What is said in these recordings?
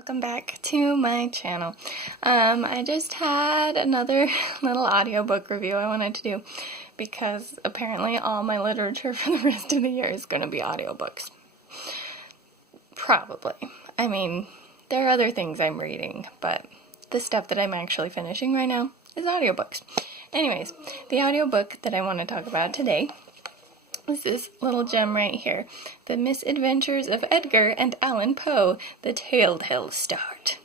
Welcome back to my channel. I just had another little audiobook review I wanted to do because apparently all my literature for the rest of the year is going to be audiobooks. Probably. I mean, there are other things I'm reading, but the stuff that I'm actually finishing right now is audiobooks. Anyways, the audiobook that I want to talk about today is this little gem right here, The Misadventures of Edgar and Allan Poe, The Telltale Start.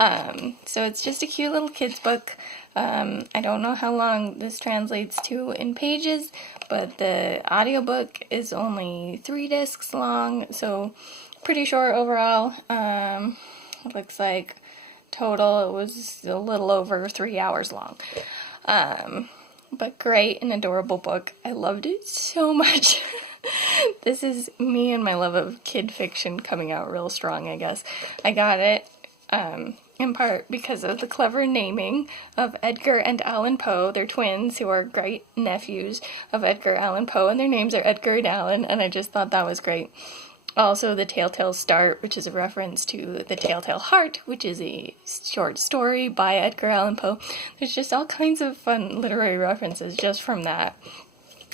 So it's just a cute little kid's book. I don't know how long this translates to in pages, but the audiobook is only 3 discs long, so pretty short overall. It looks like total it was a little over 3 hours long. But great and adorable book. I loved it so much. This is me and my love of kid fiction coming out real strong, I guess. I got it in part because of the clever naming of Edgar and Allan Poe. They're twins who are great nephews of Edgar Allan Poe, and their names are Edgar and Allan, and I just thought that was great. Also, The Telltale Start, which is a reference to The Telltale Heart, which is a short story by Edgar Allan Poe. There's just all kinds of fun literary references just from that.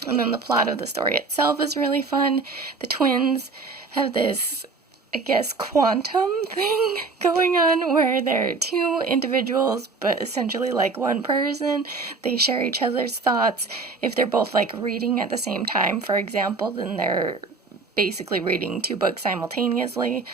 And then the plot of the story itself is really fun. The twins have this, I guess, quantum thing going on where they're two individuals, but essentially like one person. They share each other's thoughts. If they're both like reading at the same time, for example, then they're basically reading 2 books simultaneously,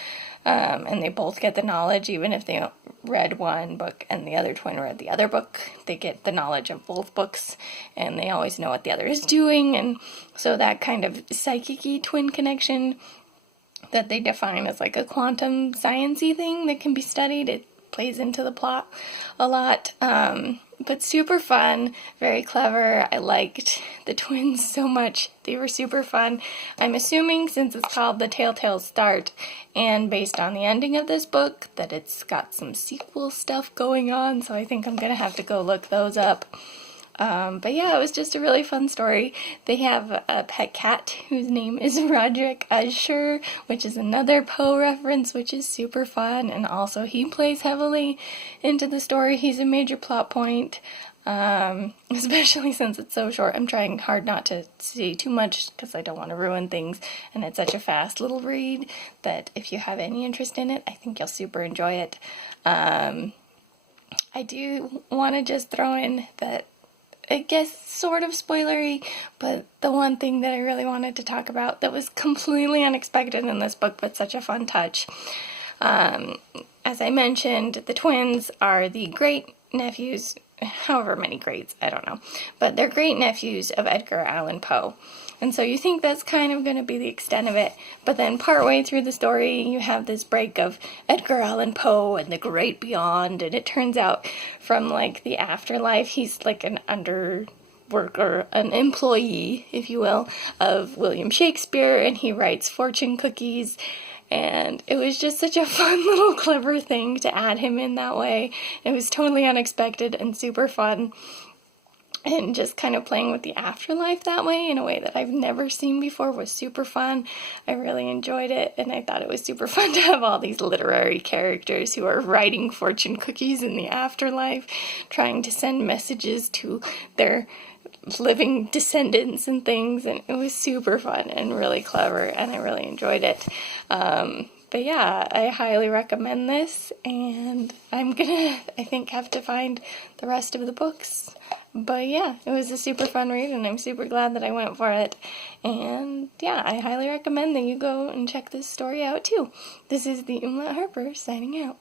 and they both get the knowledge. Even if they read one book and the other twin read the other book, they get the knowledge of both books, and they always know what the other is doing. And so that kind of psychic-y twin connection that they define as like a quantum science-y thing that can be studied, it plays into the plot a lot. But super fun, very clever. I liked the twins so much. They were super fun. I'm assuming since it's called The Telltale Start and based on the ending of this book that it's got some sequel stuff going on, so I think I'm gonna have to go look those up. But yeah, it was just a really fun story. They have a pet cat whose name is Roderick Usher, which is another Poe reference, which is super fun, and also he plays heavily into the story. He's a major plot point, especially since it's so short. I'm trying hard not to say too much because I don't want to ruin things, and it's such a fast little read that if you have any interest in it, I think you'll super enjoy it. I do want to just throw in that I guess sort of spoilery, but the one thing that I really wanted to talk about that was completely unexpected in this book, but such a fun touch. As I mentioned, the twins are the great nephews, however many greats, I don't know, but they're great nephews of Edgar Allan Poe. And so you think that's kind of going to be the extent of it, but then partway through the story you have this break of Edgar Allan Poe and the great beyond, and it turns out from like the afterlife he's like an underworker, an employee, if you will, of William Shakespeare, and he writes fortune cookies. And it was just such a fun little clever thing to add him in that way. It was totally unexpected and super fun. And just kind of playing with the afterlife that way in a way that I've never seen before was super fun. I really enjoyed it, and I thought it was super fun to have all these literary characters who are writing fortune cookies in the afterlife, trying to send messages to their living descendants and things, and it was super fun and really clever, and I really enjoyed it. But yeah, I highly recommend this, and I'm gonna, I think, have to find the rest of the books. But yeah, it was a super fun read, and I'm super glad that I went for it. And yeah, I highly recommend that you go and check this story out too. This is the Umlaut Harper signing out.